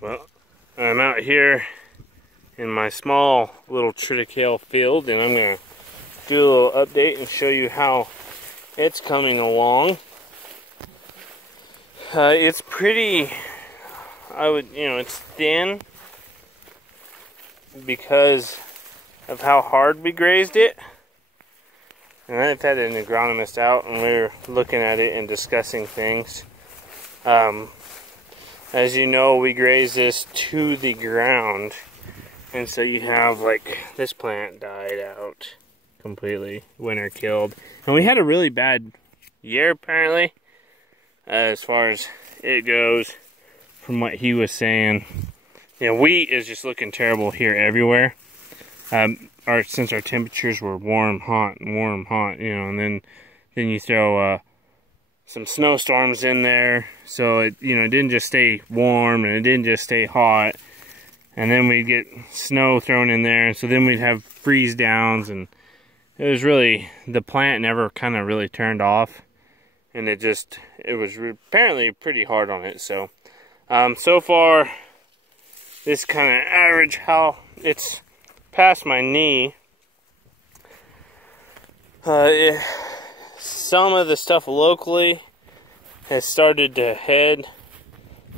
Well, I'm out here in my small little triticale field, and I'm going to do a little update and show you how it's coming along. It's pretty, it's thin because of how hard we grazed it. And I've had an agronomist out and we were looking at it and discussing things. As you know, we graze this to the ground. And so you have, like, this plant died out completely, winter killed. And we had a really bad year, apparently, as far as it goes, from what he was saying. You know, wheat is just looking terrible here everywhere. Since our temperatures were warm, hot, and then you throw some snowstorms in there, so it didn't just stay warm and it didn't just stay hot, and then we'd get snow thrown in there, and so then we'd have freeze downs, and it was really, the plant never kind of really turned off, and it was apparently pretty hard on it. So so far this kind of average, how it's past my knee. Some of the stuff locally has started to head.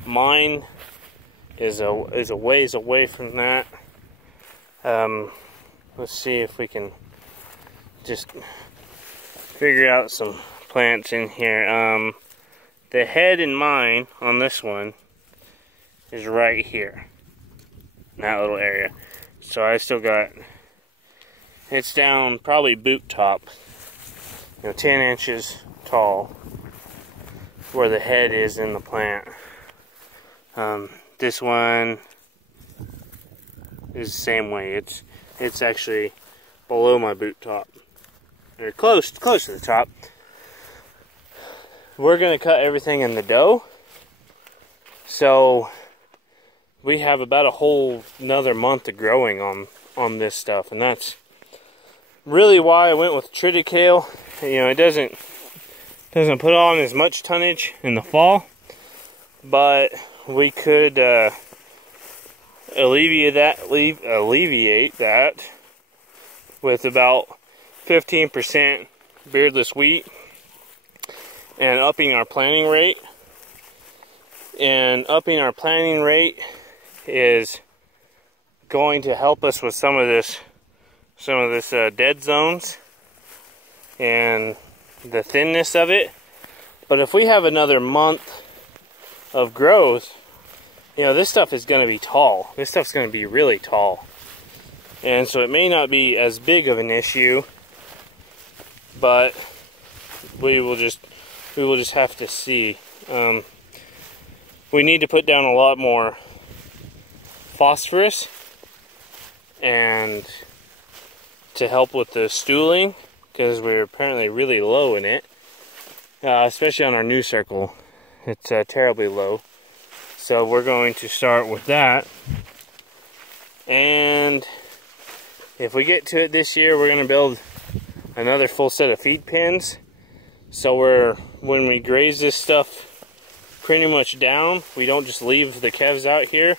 Mine is a ways away from that. Let's see if we can just figure out some plants in here. The head in mine on this one is right here, in that little area. So I still got, it's down probably boot top, 10 inches tall, where the head is in the plant. This one is the same way. It's actually below my boot top, or close to the top. We're gonna cut everything in the dough, so we have about a whole another month of growing on this stuff, and that's really why I went with triticale. It doesn't put on as much tonnage in the fall, but we could alleviate that with about 15% beardless wheat and upping our planting rate. And upping our planting rate is going to help us with some of this dead zones and the thinness of it. But if we have another month of growth, this stuff is going to be tall. This stuff's going to be really tall, and so it may not be as big of an issue, but we will just have to see. We need to put down a lot more phosphorus and to help with the stooling, because we're apparently really low in it, especially on our new circle. It's terribly low. So we're going to start with that, and if we get to it this year, we're going to build another full set of feed pens. So when we graze this stuff pretty much down, we don't just leave the calves out here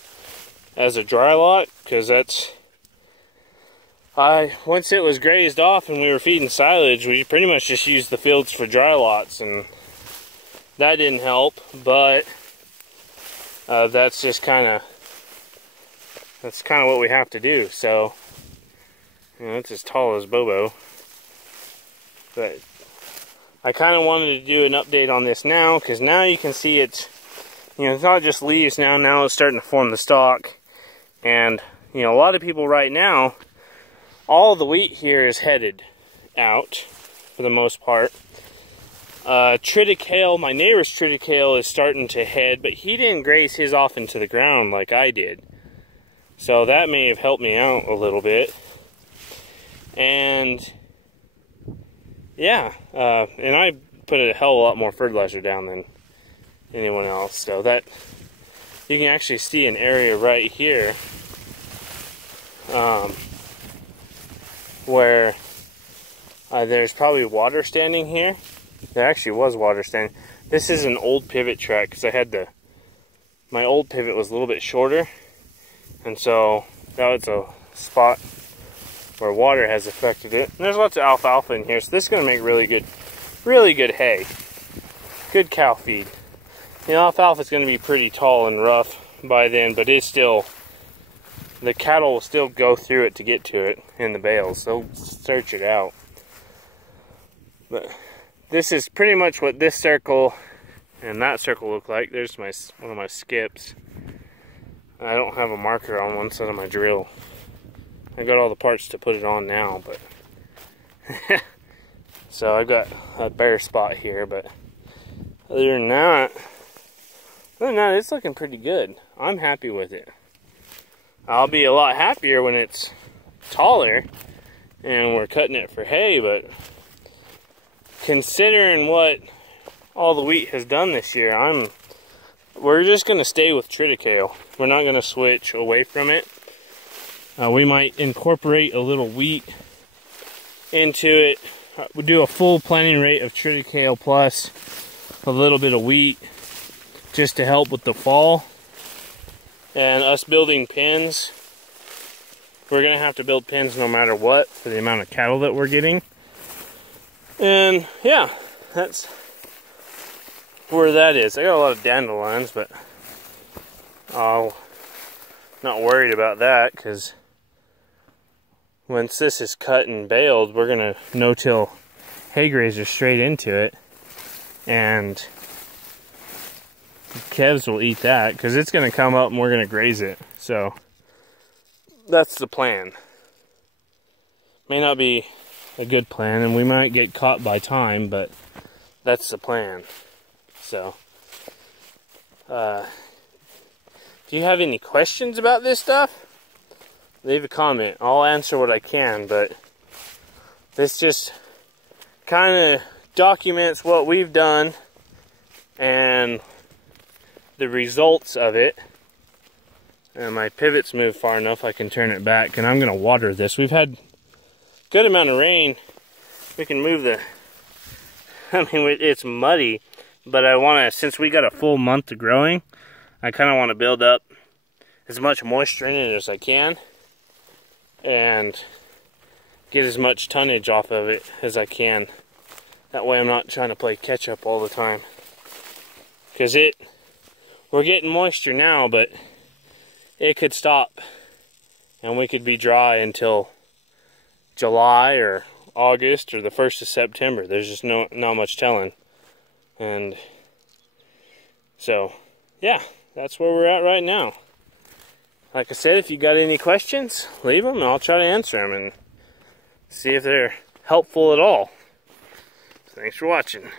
as a dry lot, because once it was grazed off and we were feeding silage, we pretty much just used the fields for dry lots, and that didn't help. But that's kind of what we have to do. So it's as tall as Bobo, but I kind of wanted to do an update on this now, because now you can see it's not just leaves now it's starting to form the stalk. And a lot of people right now, all the wheat here is headed out for the most part. Triticale, my neighbor's triticale, is starting to head, but he didn't graze his off into the ground like I did, so that may have helped me out a little bit. And yeah, and I put a hell of a lot more fertilizer down than anyone else, so that you can actually see an area right here where there's probably water standing here. There actually was water standing. This is an old pivot track, because I had my old pivot was a little bit shorter, and so that was a spot where water has affected it. And there's lots of alfalfa in here, so this is going to make really good hay. Good cow feed. You know, alfalfa is going to be pretty tall and rough by then, but it's still, the cattle will still go through it to get to it in the bales. They'll search it out. But this is pretty much what this circle and that circle look like. There's one of my skips. I don't have a marker on one side of my drill. I got all the parts to put it on now, but so I've got a bare spot here, but other than that, it's looking pretty good. I'm happy with it. I'll be a lot happier when it's taller and we're cutting it for hay, but considering what all the wheat has done this year, we're just going to stay with triticale. We're not going to switch away from it. We might incorporate a little wheat into it. We'll do a full planting rate of triticale plus a little bit of wheat just to help with the fall. And us building pens, we're going to have to build pens no matter what for the amount of cattle that we're getting. And yeah, that's where that is. I got a lot of dandelions, but I'm not worried about that, because once this is cut and baled, we're going to no-till hay grazer straight into it, and calves will eat that because it's going to come up and we're going to graze it. So that's the plan. May not be a good plan, and we might get caught by time, but that's the plan. So if you have any questions about this stuff, leave a comment. I'll answer what I can, but this just kind of documents what we've done and the results of it. And my pivot's moved far enough I can turn it back, and I'm going to water this. We've had a good amount of rain. We can move it's muddy, but I want to, since we got a full month of growing, I kind of want to build up as much moisture in it as I can and get as much tonnage off of it as I can. That way I'm not trying to play catch up all the time. Because we're getting moisture now, but it could stop and we could be dry until July or August or the 1st of September. There's just not much telling. And so, yeah, that's where we're at right now. Like I said, if you got any questions, leave them and I'll try to answer them and see if they're helpful at all. Thanks for watching.